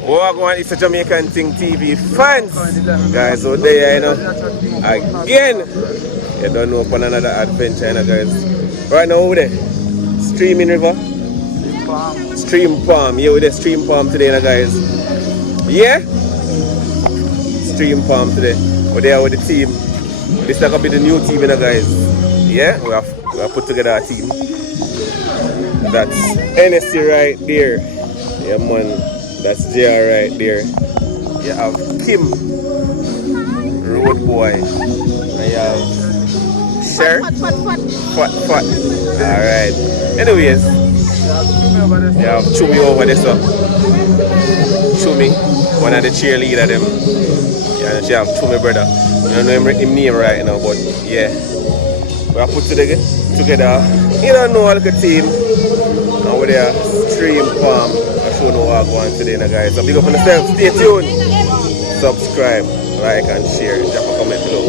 Welcome, it's a Jamaican Thing TV fans. Guys, out there, you know, again, you don't know upon another adventure, you know, guys. Right now, over there, Streaming River, Streamz Palmz. Yeah, with the Streamz Palmz today, you know, guys. Yeah? Streamz Palmz today. We're there with the team. This is going to be the new team, you know, guys. Yeah? We have put together a team. That's NSC right there. Yeah, man. That's JR right there. You have Kim, Road Boy. And you have Cher. Fat. Alright. Anyways, you have Chumi over there, so. Chumi, one of the cheerleader them. Yeah, and she have Chumi brother. I don't know him name right now, but yeah. We have put together. You don't know, look at team. And we're there, Streamz Palmz. I show no what I'm going today, guys. So big up on yourself. Stay tuned. Subscribe, like, and share. Drop a comment below.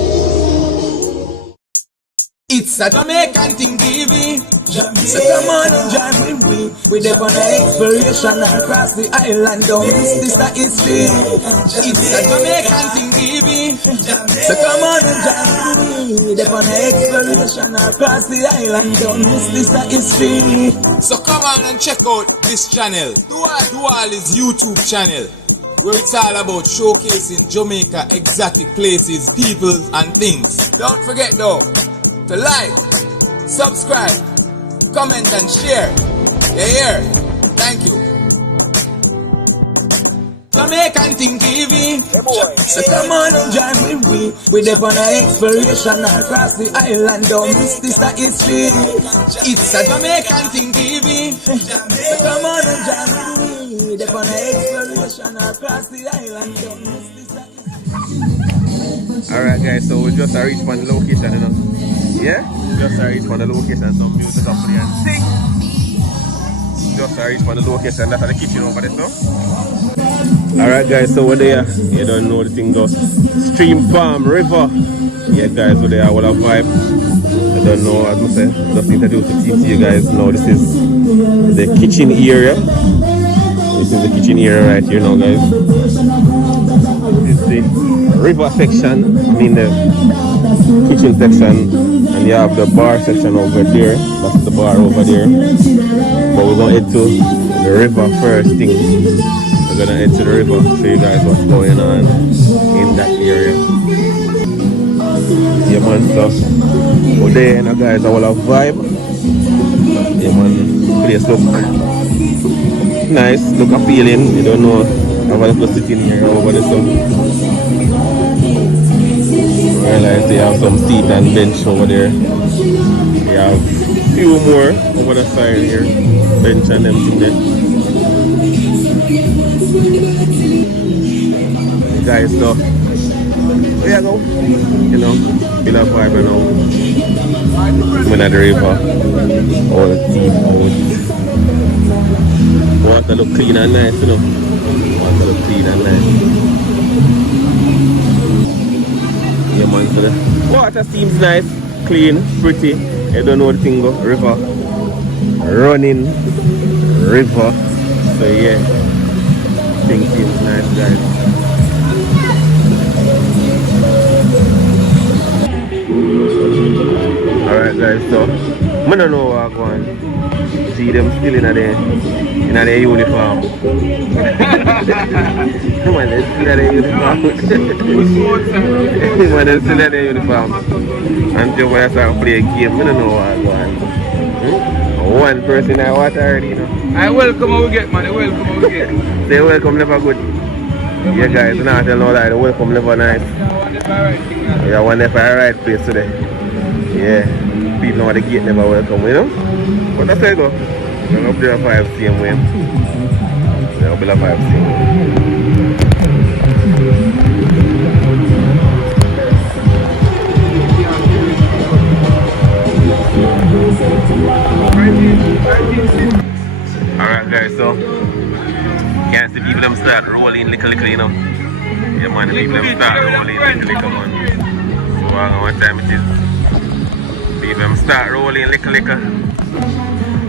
It's a Jamaican thing, TV. So come on and join with me. We're there for the exploration across the island. Don't miss this, that is free. It's a Jamaican thing, TV. So come on and join with me. We're there for the exploration across the island. Don't miss this, that is free. So come on and check out this channel. Dual is YouTube channel, where it's all about showcasing Jamaica exotic places, people and things. Don't forget though, to like, subscribe, comment and share. Yeah. Thank you. Jamaican Thing TV. So come on and join with me. We're there for the exploration across the island. Don't miss this, that is free. It's a Jamaican Thing TV. So come on and join with me. We're there for the exploration across the island. Don't miss this, that is free. Alright guys, so we just reached on the location, you know. Yeah? Just reached on the location, some music up there and sing. Just reached on the location, that's the kitchen over there, so. Alright guys, so we're there. You don't know the thing though. Streamz Palmz River. Yeah guys, we're there, what a vibe. I don't know, as I say, just introduce the team to you guys. Now this is the kitchen area. This is the kitchen area right here now guys. This is the river section, I mean the kitchen section, and you have the bar section over there. That's the bar over there. But we're gonna head to the river first thing. We're gonna head to the river, show you guys what's going on in that area. Yeah man, so over there, you know guys, I will have vibe. Yeah man, place look nice, look appealing. You don't know, I'm gonna sitting here over the sun. Realize they have some seat and bench over there. They have few more over the side here, bench and everything there. Guys, so there you go. You know, in a vibe now. I'm at the river. All the team out. Water look clean and nice, you know. Water look clean and nice. Yeah man, so the water seems nice, clean, pretty. I don't know the thing go, river. Running river. So yeah, thing seems nice guys. Alright guys, so I don't know what I'm going. See them still in their uniform. Come on, they're still in their uniform. Come on, they're still in their uniform. Until when I start playing a game, I don't know what I'm going. One person I watch already, you know. I welcome how we get, man. I welcome how we get. Say welcome never good. Yeah guys, you know I tell you that the welcome never nice. Yeah, one there for the right place today. Yeah, people know the gate never welcome, you know. But that's how you go. You're up there 5 same way. You're up there 5 same way. Alright guys, so can't see people them start rolling little, you know. Yeah man, the people them start rolling little man. So what time it is? People them start rolling little.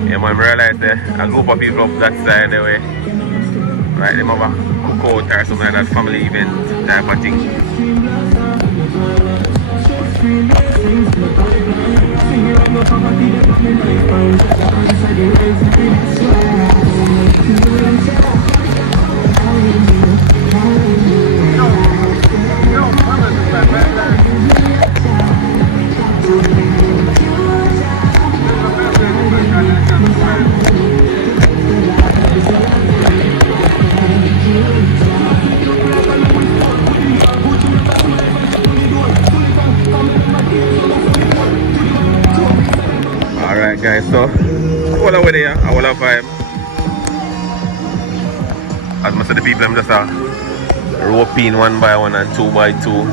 Yeah man, I realize a group of people up that side anyway. Right, them have a cookout or something like that, family event type of thing. Alright guys, so all over there, all of vibe. As most of the people them just are roping 1 by 1 and 2 by 2.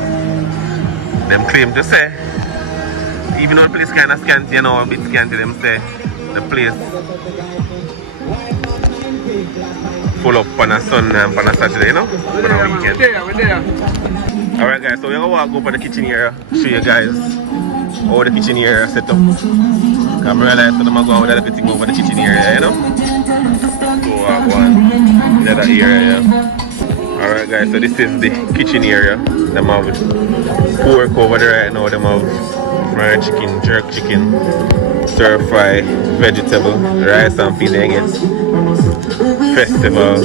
Them claim to say, even though the place kinda scanty, you know, a bit scanty, them say the place full up on a Sunday and on a Saturday, you know? On a weekend. We're there. Alright guys, so we're gonna walk up on the kitchen area, show you guys how the kitchen area set up. I'm realizing that I'm gonna go with that thing over the kitchen area, you know? So walk on in that area, yeah. Alright guys, so this is the kitchen area. Them have pork over there right now, them have fried chicken, jerk chicken, stir fry, vegetable, rice and peas again. Festival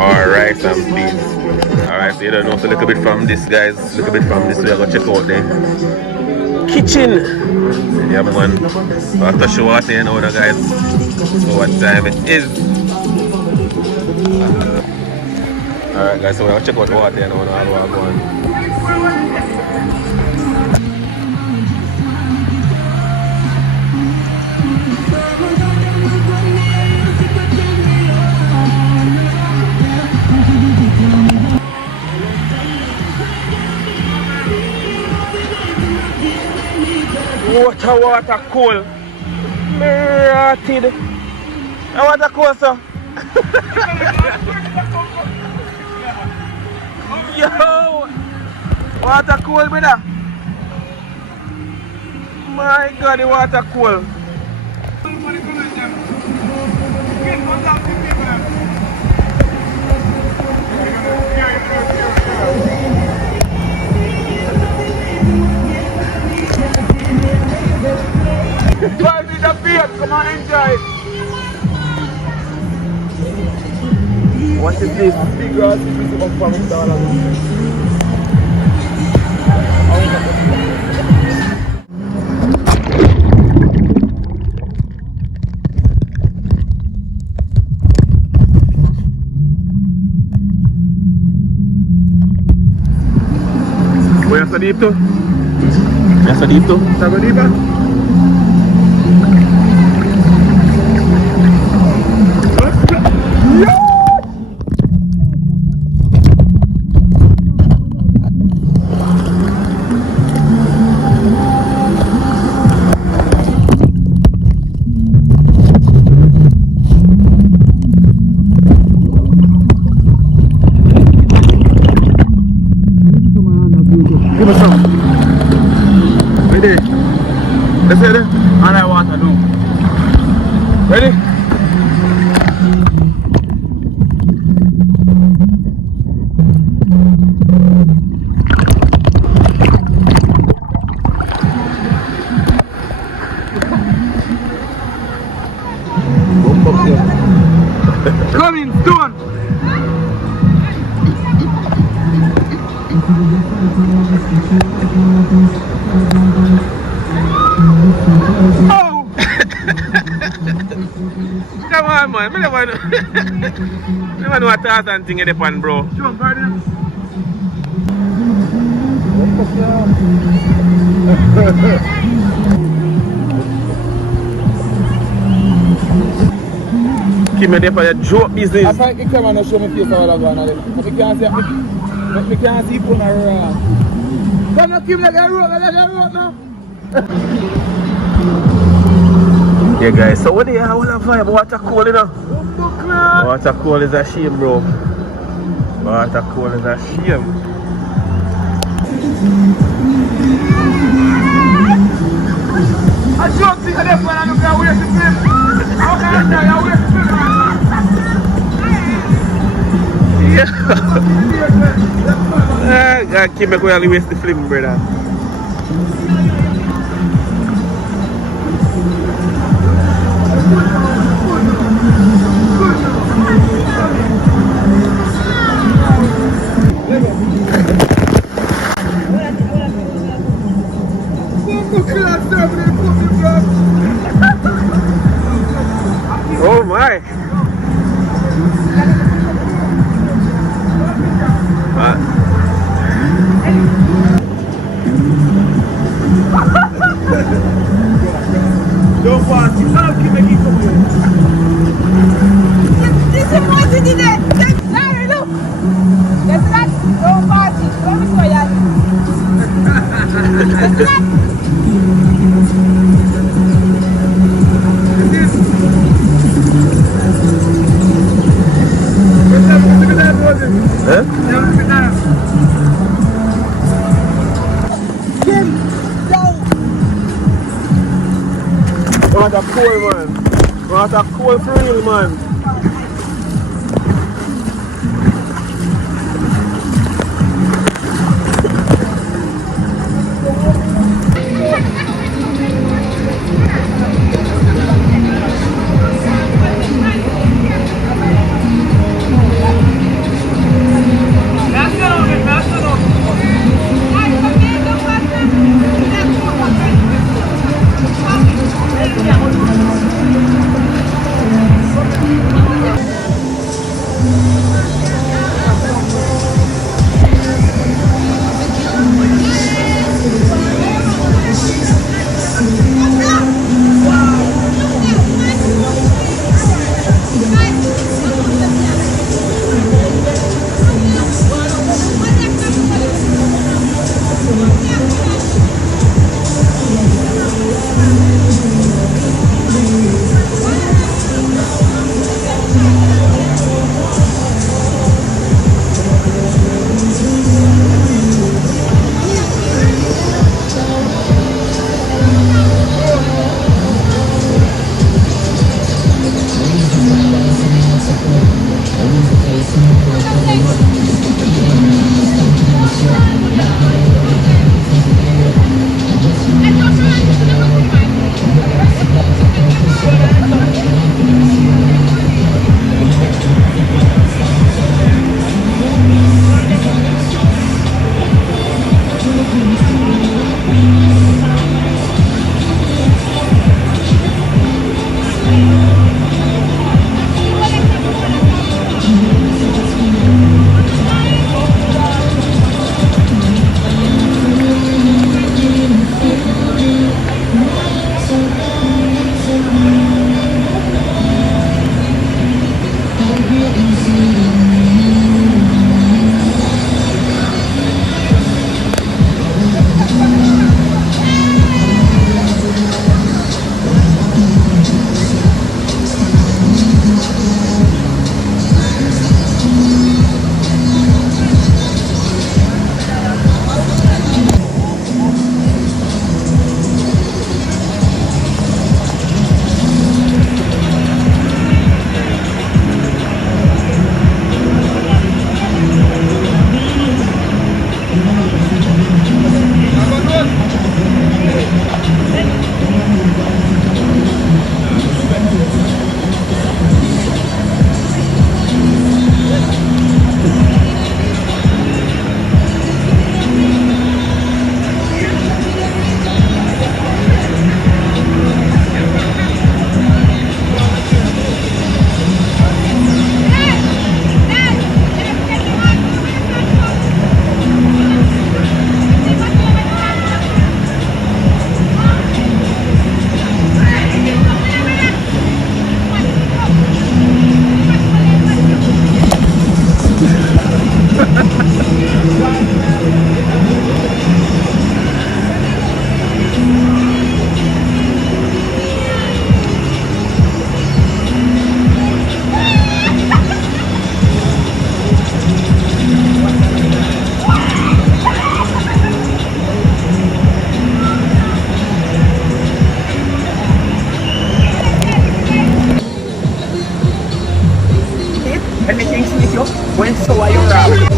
or rice and peas. Alright, so you don't know, so look a bit from this guys, look a bit from this, we're gonna check out the kitchen. Yeah man, so after show what you know guys, so what time it is. Alright guys, so we're gonna check out the water you know, all we're going. Water cool. Rotted. Water cool, sir. Yo! Water cool, brother. My God, the water cool. Drive in the beer, come on, enjoy it. What is this? Big grass, this is the farming dollar. Where's the deep to? Where's the deep to? Where's the deep to? Give us some. Ready? Let's get it. And I want to do. Ready? Coming, stone. Oh! Come on, man. I never do a thousand thing in the pan, bro. Jump, pardon. Keep me there for your joke business. I think the camera not show me face all over now. I can't see people around. Come on, keep like a road now. Yeah guys, so what do you have a vibe? Water cool, you know? Water cool is a shame, bro. Water cool is a shame. I don't think I left when I look at where to swim. How can I tell you where to swim? God, keep me going to waste the film, brother. Oh my! Don't pass it, I'll keep making coming. This is what you did it. Sorry, look. That's not. Don't pass it. Let me show you. That's not. Huh? Want a cool man. Want a cool for real man. King sneak you. When so are you robbed?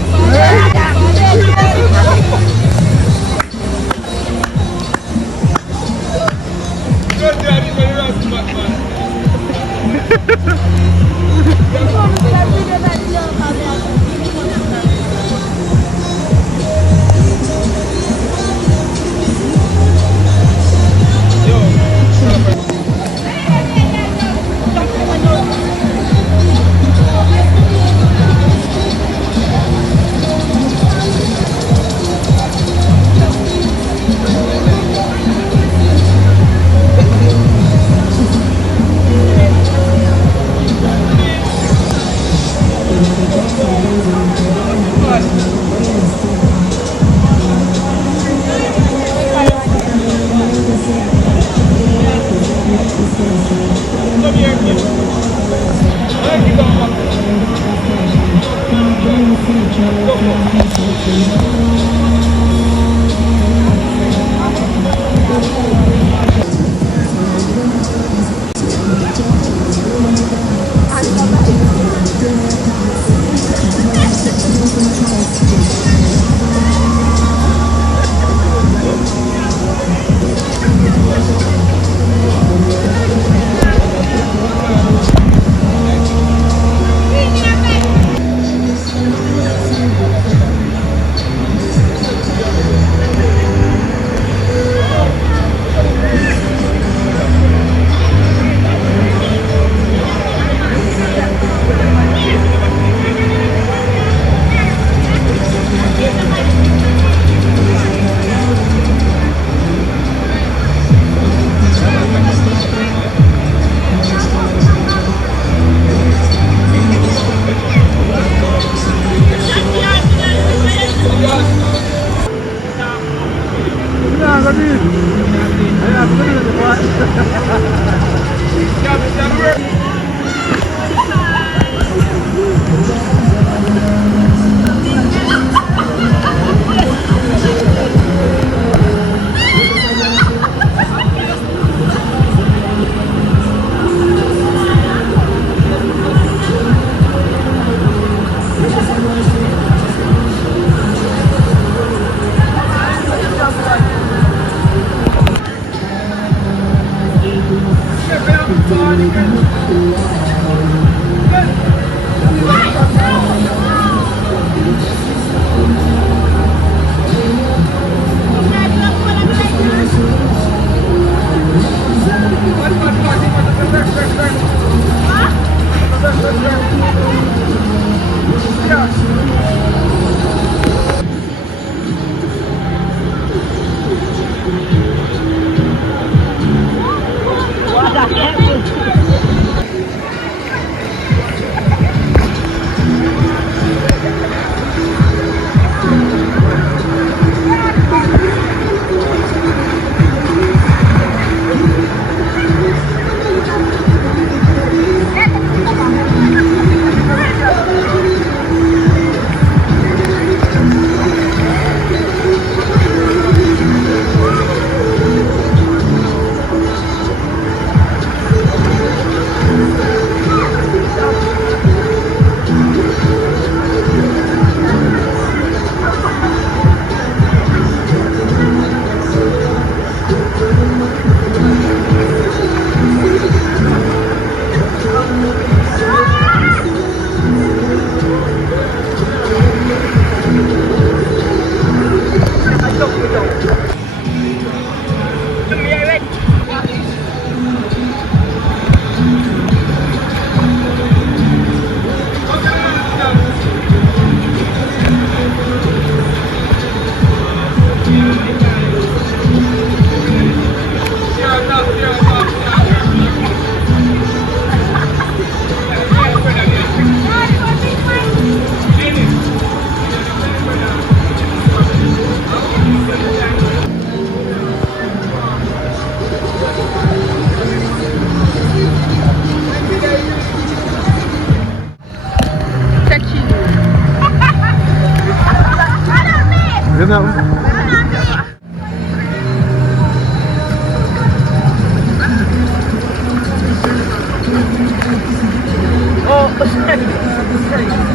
Genau. Oh,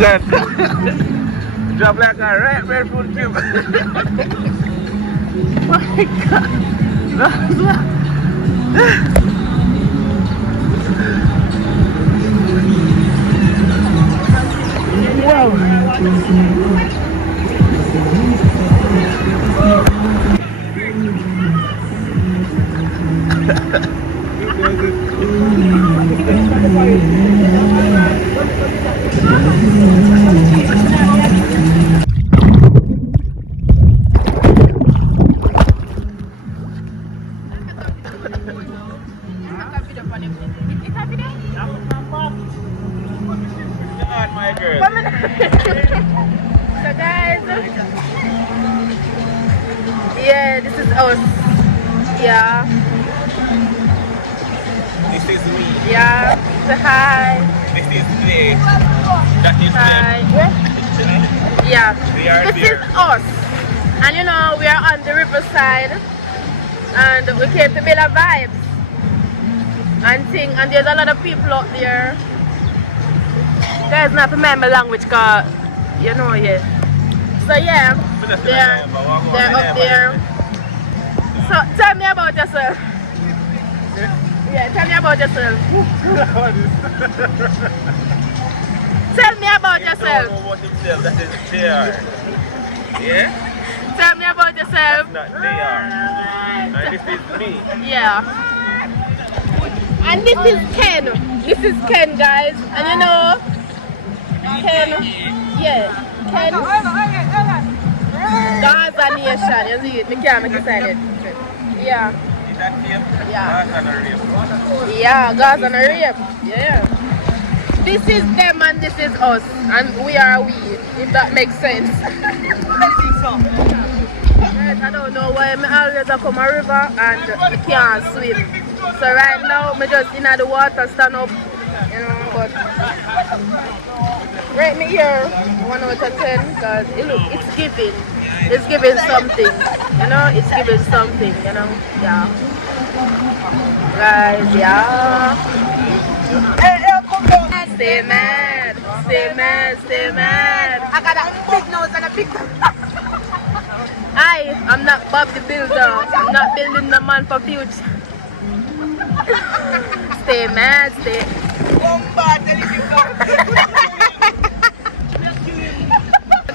God. Drop like a right barefoot tube. My God. So guys, yeah, this is us. Yeah. This is me. Yeah. Say hi. This is me. That is Hi. them. Yeah. They are This there. is us. And you know, we are on the riverside. And we came to build a vibes. And thing. And there's a lot of people out there. Guys, not remember language cause you know yeah. So yeah, they're up there. So tell me about yourself. Yeah, tell me about yourself. Tell me about yourself. Don't know about himself, that is there. Yeah? Tell me about yourself. Not there. And this is me. Yeah. And this is Ken. This is Ken, guys. And you know, Ken, yeah, Ken, Gaza Nation, you see it, me can't make it silent. Yeah. Is that him? Yeah. Gaza and a rape. Yeah, Gaza and a rape. Yeah. This is them and this is us. And we are we, if that makes sense. Guys, I don't know why I always come a river and I can't swim. So right now, I just in the water, stand up, you know, but rate me here 1 out of 10 because it's giving something, you know, it's giving something, you know, yeah. Guys, yeah. Stay mad, stay mad, stay mad. I got a big nose and a big I'm not Bob the Builder. I'm not building the man for future. Stay mad, stay.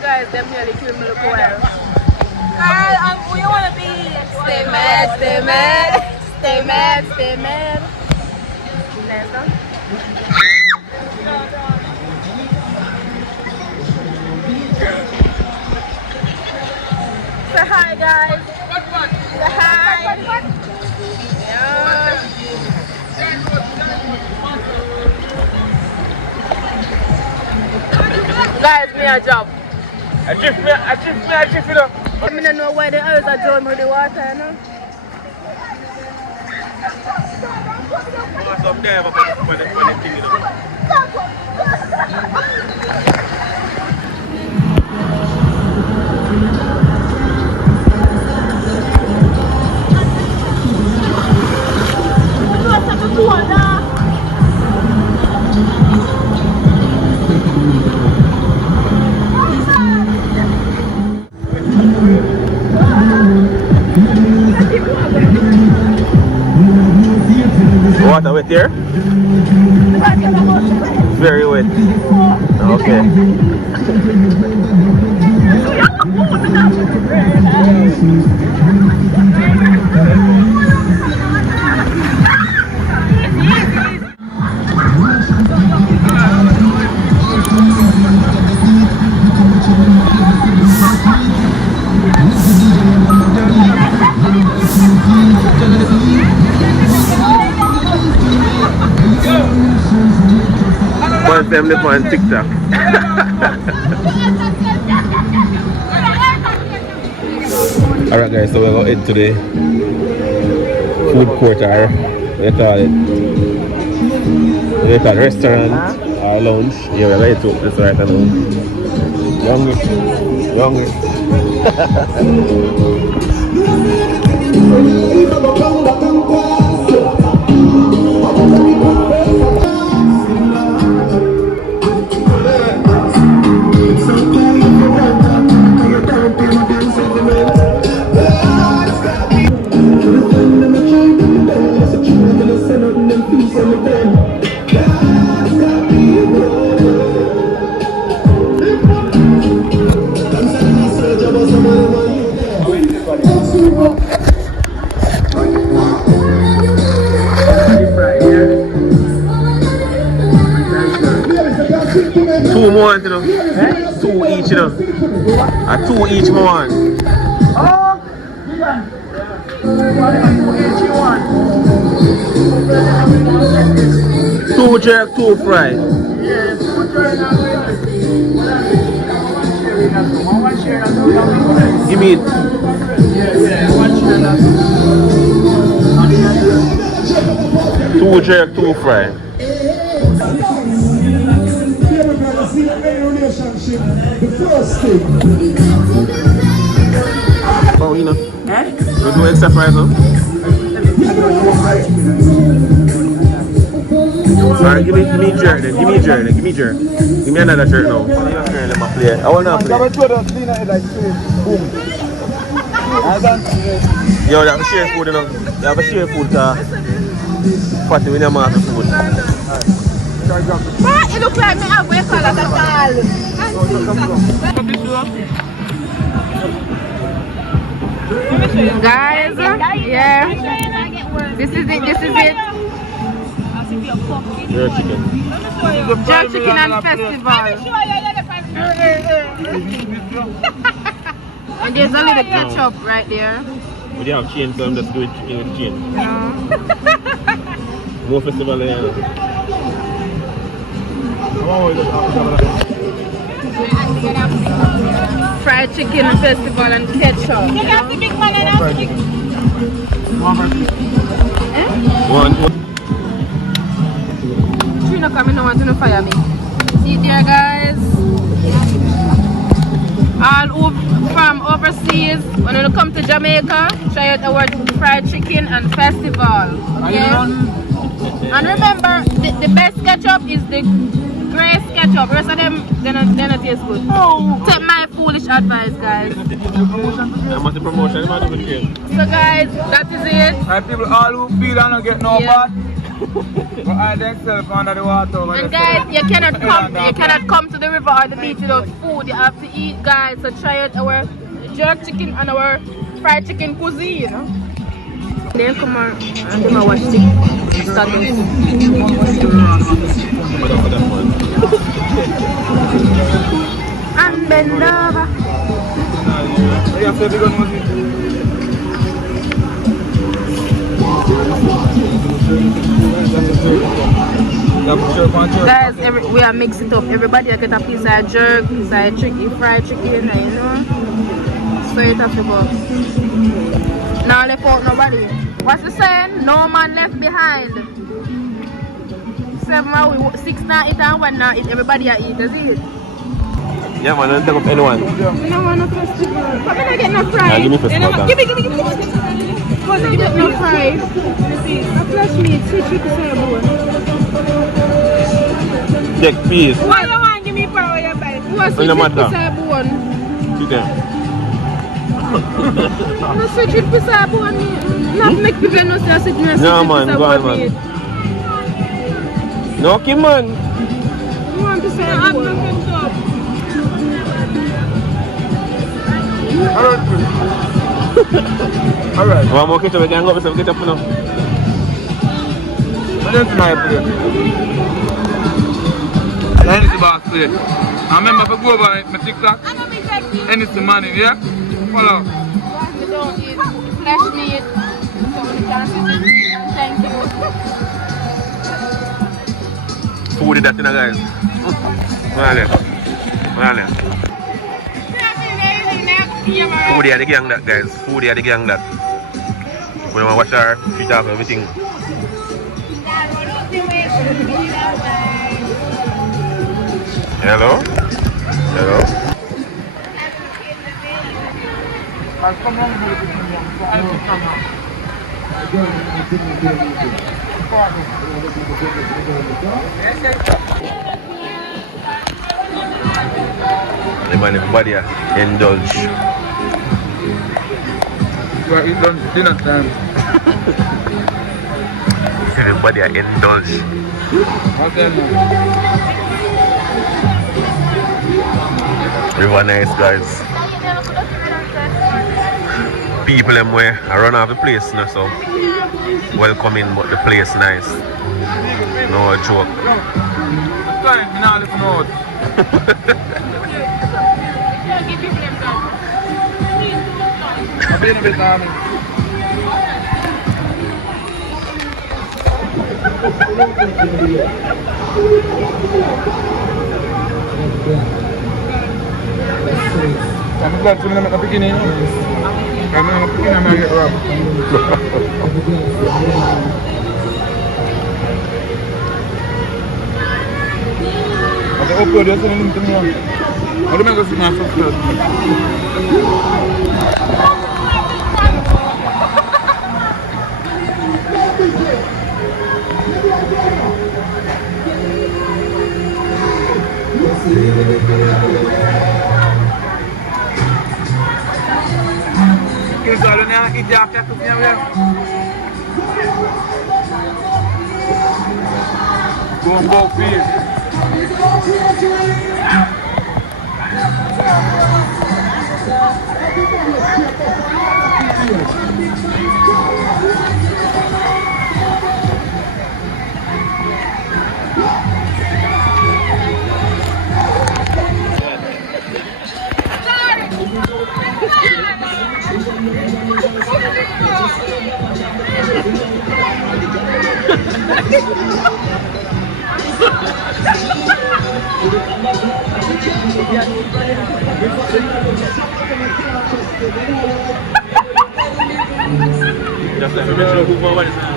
Guys, them nearly killed me look a while. We want to be. Stay mad, stay mad. Stay mad, stay mad. Nice, huh? Say hi, guys. Say hi. Yeah. Guys, me a job. I drift it up. I don't know why the others are doing with the water, you know? What's up there for the thing, you know? Water wet here? Very wet. Okay. One time they on TikTok. Alright guys, so we're going to head to the food court or they call it restaurant or lounge. Yeah, we're going to this right now. Young. Two more, you know. Two each, you know. Two each more. Two jerk, two fry. Give me it. Two jerk, two fry. Oh, you know. You do extra fries, huh? Alright, give me jerk then. Give me jerk then. Give me jerk. Give me another jerk now. I want to play. Yo, you have to share food, you know. You have to share food, party with your mouth food. But it looks like me have way for that all. Guys, yeah. This is it. Jerk chicken. Jerk chicken and festival. And there's a little ketchup right there. We don't have chain, so I'm just doing chicken with chain. No. More festival there. Fried chicken and festival and ketchup. You got the big man and One. She not coming, no one to fire me. See there, guys. All from overseas, when you come to Jamaica, try out our fried chicken and festival. Yes. And remember, the best ketchup is the gray ketchup. The rest of them, they don't taste good. Take my foolish advice, guys. So guys, that is it. And people all who feel and don't get no bad. But I themselves under the water. And guys, you cannot come to the river or the beach without food. You have to eat, guys. So try out our jerk chicken and our fried chicken cuisine. Then come on and do my watch stick. And bend over. Guys, we are mixing it up. Everybody get a piece of jerk, piece of chicken, fried chicken, you know. Straight off the box. Now left out nobody. What's the saying? No man left behind. 6 now eat and 1 now eat. Everybody eat, is it? Yeah, man, don't take up anyone. No one no festival. Come on, I get no fries. Yeah, give me festival. Give me. Because I get no fries. A flash meat, switch with the bone. Check, please. Why you want give me power your bite? What's switch with the bone? Chicken. No switch with the bone. Not make people know say switch with the bone. No, man, go on, man. No, Kim, man. You want to say bone? Alright. One more ketchup, we can go with some ketchup now. But that's my plate. That is the box plate. I remember if I go over my TikTok, and it's the money, yeah? Follow. We don't eat flesh meat, so we can't thank you. Food is that, you know, guys. Food are the gang that, guys. Food are the gang that. We want to wash our feet off everything. Hello? Hello? Everybody indulge. It's done dinner time. Everybody indulge. Okay, Everyone nice, guys. People them way I run off the place now, so welcoming, but the place nice. No joke. I've been a bit army. I'm glad to make a beginning. I'm going to begin and get robbed. I'm going to upload this and link to me. I'm going to go see my subscribe. Che sono neanche i giacchi a così buon buon figlio. Just let me mention who forward is now.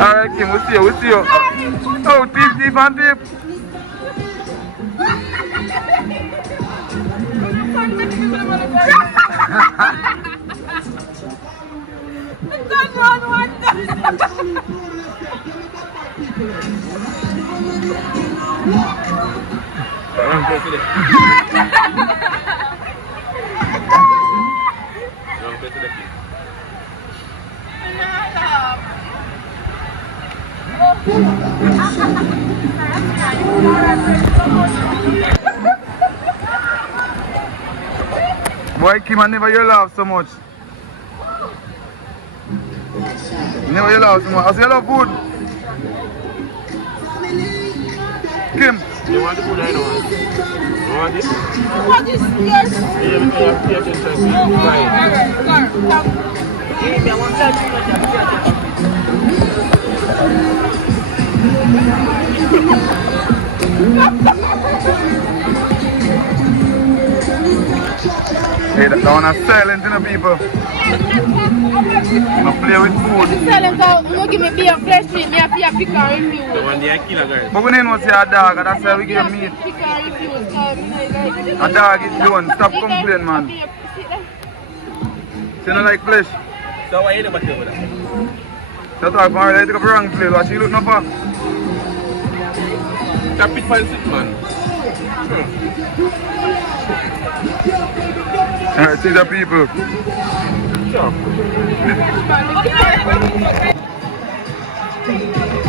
Alright, Kim, we'll see you, we'll see you. Oh, deep and deep. Boy, Kim, I never hear laugh so much. Never hear laugh so much. I say you love food. Kim. You want the food I don't want? You want it? What is yours? Give me one Hey, that one is silent, you know, people. You play with food. Silent out, you give me beer fresh meat, me have to pick a review. The one they kill a girl. But we didn't want to say a dog, and that's why we give meat. Pick a review, A dog is doing. Stop complaining, man. She don't like flesh. So why you never tell me that? That's why I take up the wrong place. What she look no for? That pit for 6 man. Alright, see the people.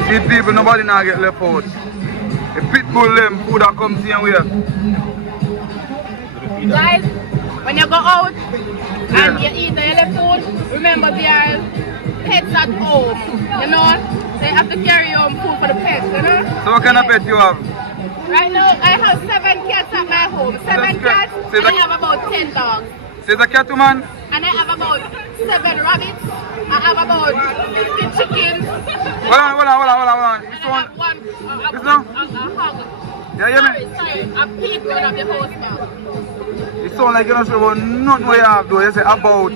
These people, nobody now get left out. The pit bull them, food that comes in here. Guys, when you go out and you eat your food, remember there are pets at home, you know? They have to carry home food for the pets, you know? So what kind of pet you have? Right now, I have 7 cats at my home. 7 cats, and I have about 10 dogs. Say the cat man? And I have about 7 rabbits. I have about 50 chickens. Hold on. And I have one This now? a hog. Yeah, hear me? Sorry, a pig going up the house now. It sounds like you're not sure about nothing what you have though. You say about.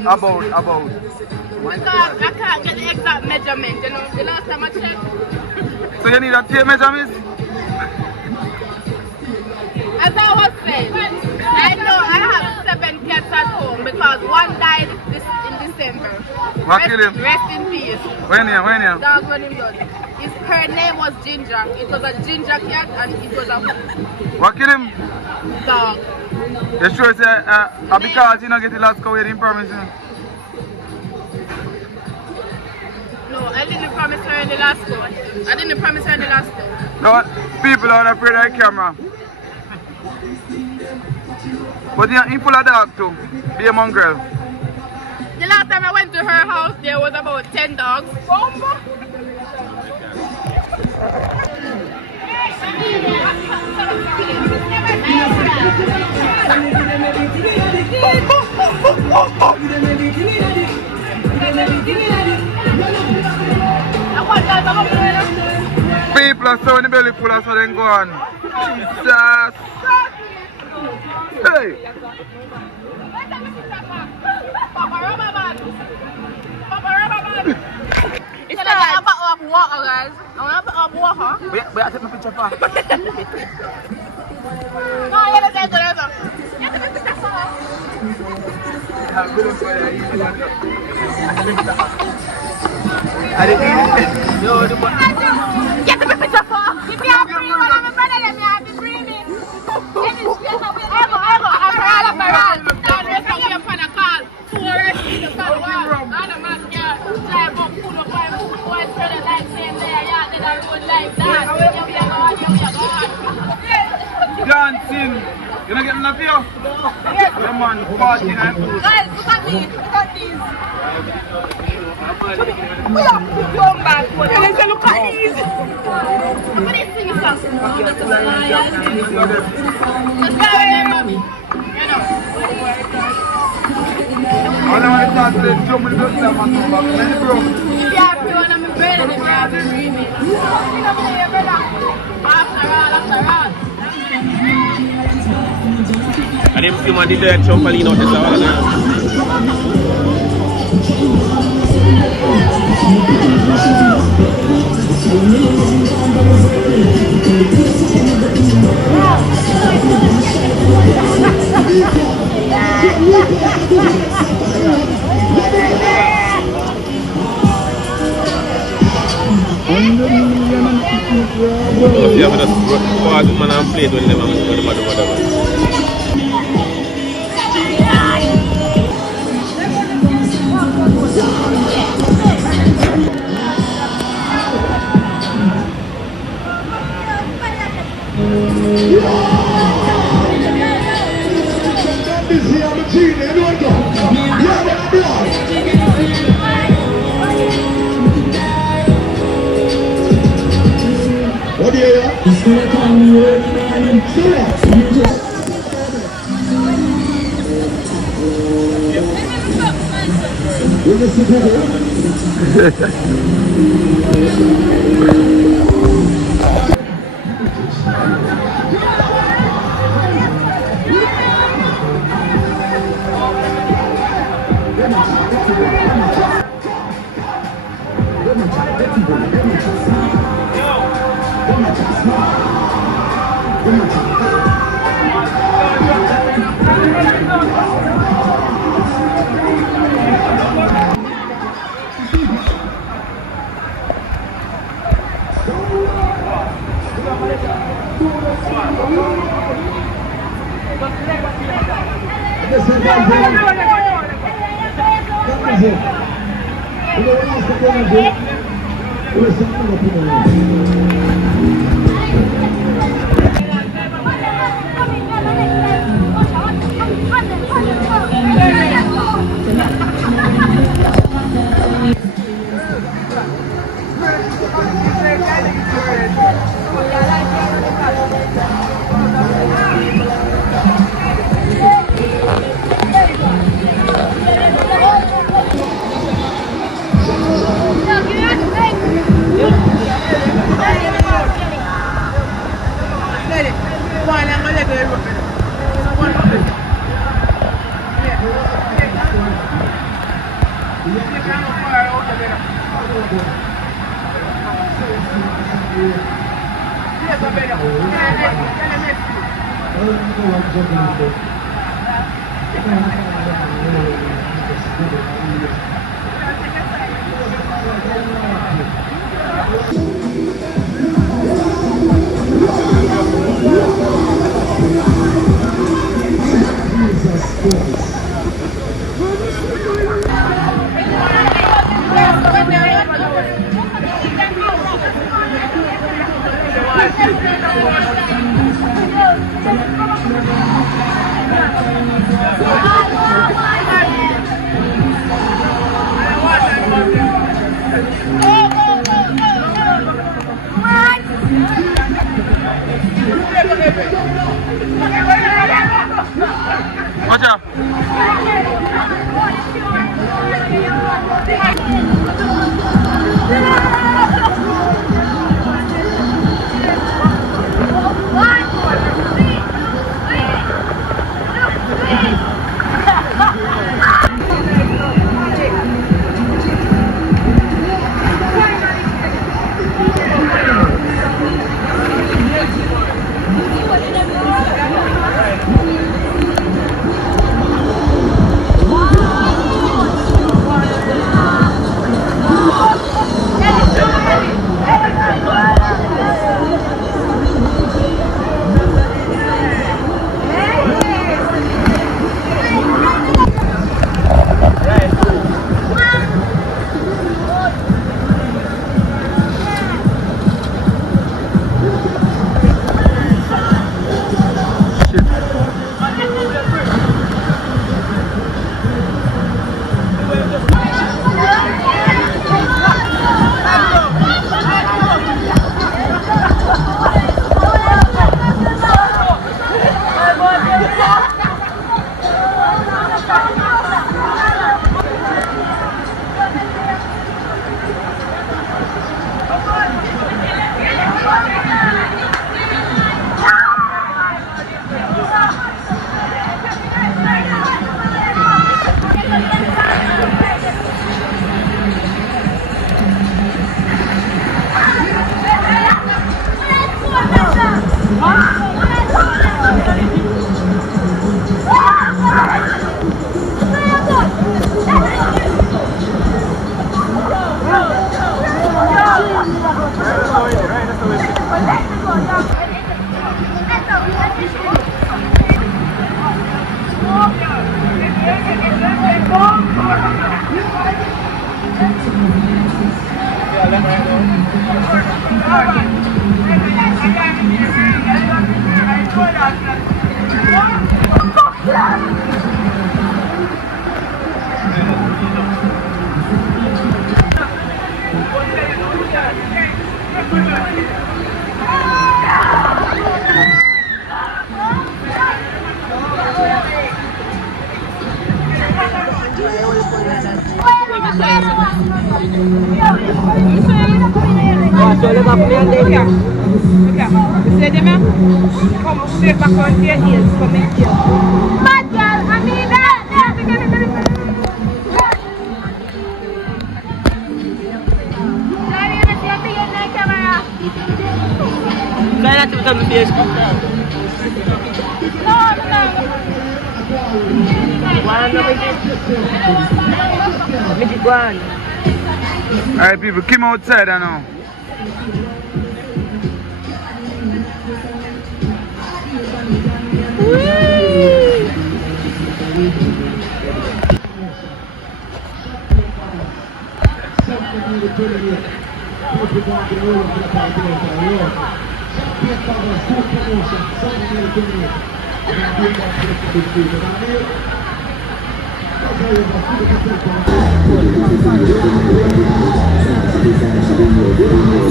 Because I can't get the exact measurement, you know. The last time I checked. So you need a tape measurements? As I was saying, I know I have 7 cats at home because one died in December. What killed him? Rest in peace. When here? Dog when him done. His her name was Ginger. It was a ginger cat and it was a What kill him? dog. You sure say because you don't get the last cow with permission? No, I didn't promise her in the last one. I didn't promise her in the last one. No, people are afraid of the camera. But he full of dog too. Be a mongrel. The last time I went to her house, there was about 10 dogs. People are so in the belly full of so then go on. Jesus. Hey. It's like a bottle of water, guys. I want a bottle of water. We have to take my picture for. No, you don't take it. You have to take a picture for her. I didn't eat it. No, the You have to take a picture for her. If you have free one, I'm a brother, then you have to free me. Dancing. You don't get enough here? Yeah, man, 14 and 2. Guys, look at me. Look at these. We have to come back. Look at these. Look at these. I'm going to sing a song. Let's go, mommy. You know. I don't want to start to jump with the stuff and come back. Many bro. If you have to, I'm a brother, then you have to free me. After all. And them few man did that trampoline out this hour now. Yeah, but that's what man and played when them and whatever. Watch out. Alright people, come outside now.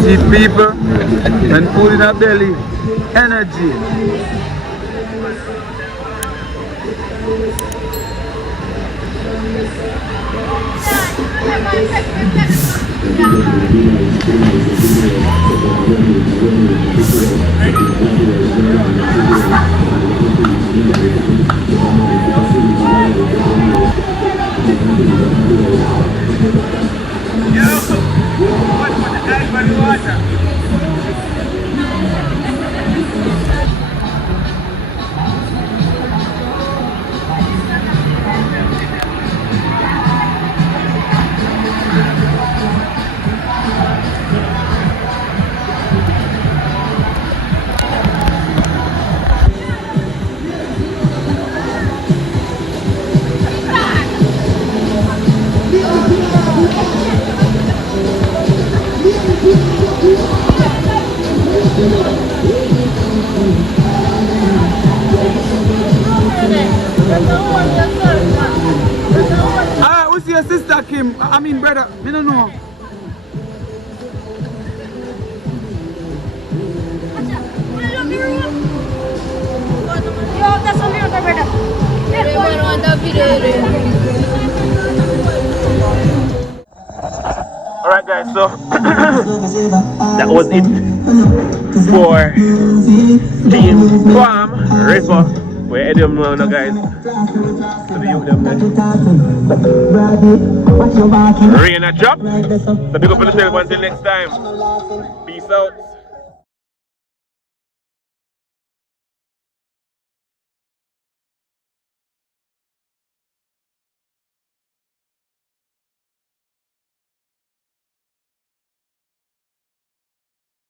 See people, and food in our belly, energy. Ah, who's your sister Kim? I mean brother, I don't know. Alright guys, so that was it for Streamz Palmz River. We're heading now guys to the youth them there. Rain a drop. So big up on yourself until next time. Peace out.